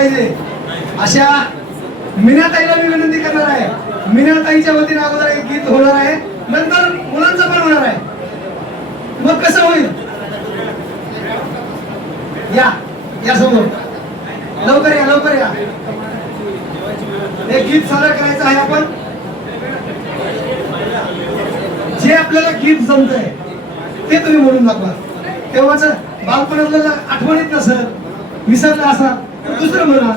पाहिजे अशा मीनाताईला मी विनंती करणार आहे. मीनाताईच्या वतीने अगोदर एक गीत होणार आहे, नंतर मुलांचं पण होणार आहे. मग कसं होईल? या समोर लवकर या, लवकर या. एक गीत सादर करायचं आहे आपण. जे आपल्याला गीत जमतंय ते तुम्ही म्हणून दाखवा. तेव्हाच बालपणातलं आठवणीत नसलं, विसरलं असा तर दुसरं म्हणा.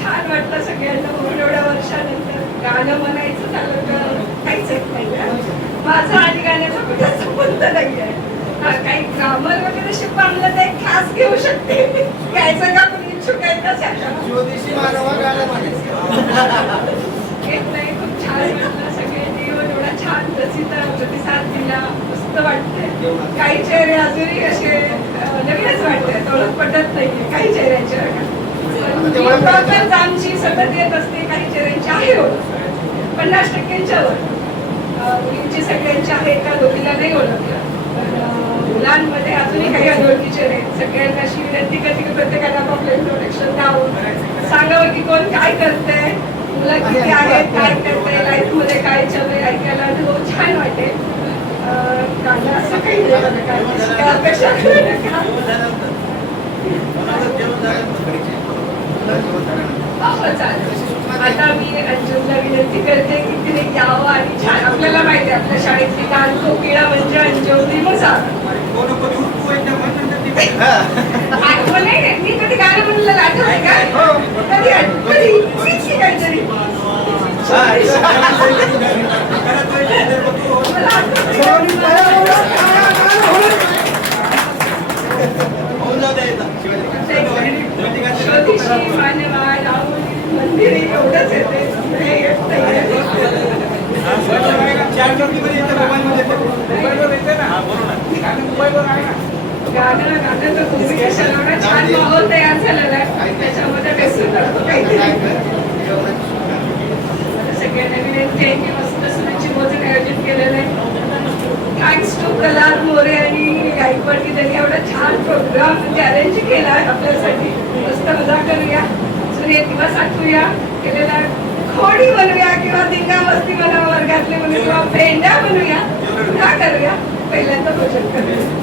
छान वाटलं सगळ्यांना म्हणून एवढ्या वर्षानंतर गाणं म्हणायचं झालं तर काहीच येत नाही. माझा आणि गाण्याचा कुठे संबंध नाहीये. काही ग्रामर वगैरे शिकवलं तर एक क्लास घेऊ शकते. घ्यायचं का कोणी इच्छुक आहे का सांगा. येत नाही. खूप छान वाटलं. सगळ्यांनी एवढा छान प्रतिसाद दिला. मस्त वाटतंय. काही चेहरे अजूनही असे नवीनच वाटतात, ओळख पटत नाहीये काही चेहऱ्यांच्या. आमची सतत येत असते. काही चेहऱ्यांची आहे ओळख, 50%च्या वर. मुलींची सगळ्यांची आहे, त्या दोघीला नाही ओळखलं. मुलांमध्ये अजूनही काही अनोळखीचे आहेत. सगळ्यांना अशी विनंती करते की प्रत्येकाला आपलं इंट्रोडक्शन द्यावं, सांगावं की कोण काय करतंय, मुलं किती आहेत, काय करतंय, लाईफ मध्ये काय चालू आहे, ऐकायला छान वाटेल. गाणं असं काही नाही, काय अपेक्षा करू नका. आता मी अंजुमला विनंती करते की तिने यावं आणि छान. आपल्याला माहिती आहे आपल्या शाळेतली गान कोकिळा म्हणजे अंजुमनी मजा. मी कधी गाणं म्हणलेलं आठवतंय का? कधी काहीतरी मंदिर एवढंच येते. गाणं गाणं तर कम्युनिकेशन एवढा छान माहोल तयार झालेला आहे. त्याच्यामध्ये बेसून करतो काहीतरी. सगळ्यांना विनंती आहे की मस्त सुरुचीमोचं आयोजित केलेलं आहे. थँक्स टू कलार मोरे आणि गायकवाड की त्यांनी एवढा छान प्रोग्राम म्हणजे अरेंज केला आहे आपल्यासाठी. मस्त मजा करूया, जुने दिवस आठवूया, केलेला खोडी बनवूया किंवा दिंगा मस्ती बनवा वर्गातले म्हणून किंवा भेंड्या बनवूया, पुन्हा करूया. पहिल्यांदा भोजन करूया.